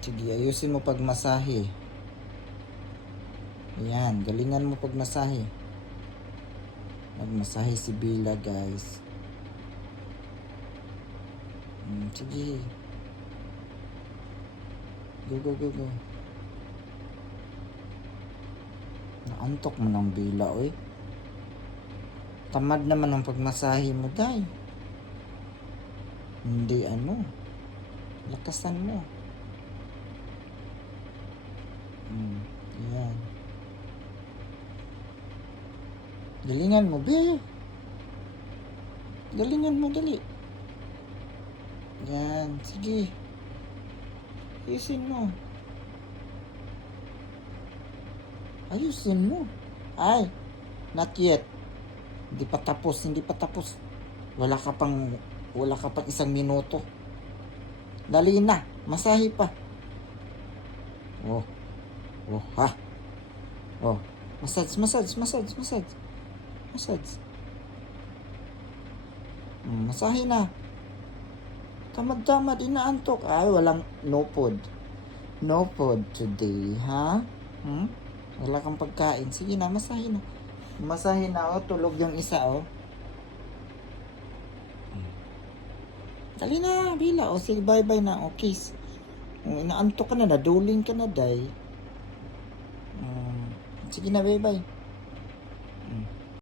Sige, ayusin mo pagmasahe. Ayan, galingan mo pagmasahe. Magmasahe si Bila, guys. Sige. Go, go, go, go. Naantok mo ng Bila, oy. Tamad naman ang pagmasahe mo, day. Hindi ano. Lakasan mo. Ayan. Galingan mo, be. Galingan mo, dali. Yan, sige. Ayusin mo. Ayusin mo. Ay, not yet. Hindi pa tapos, hindi pa tapos. Wala ka pang 1 minuto. Dali na, masahe pa. Oh. Oh, ha. Oh, massage. Masahe na. Tamad-tamad, inaantok. Ay, walang no food. No food today, ha? Wala kang pagkain. Sige na, masahe na. Masahe na, oh. Tulog yung isa, oh. Dali na, Bila. O, sige, bye-bye na. O, kiss. Inaantok ka na, naduling ka na, day. Sige na, bye-bye.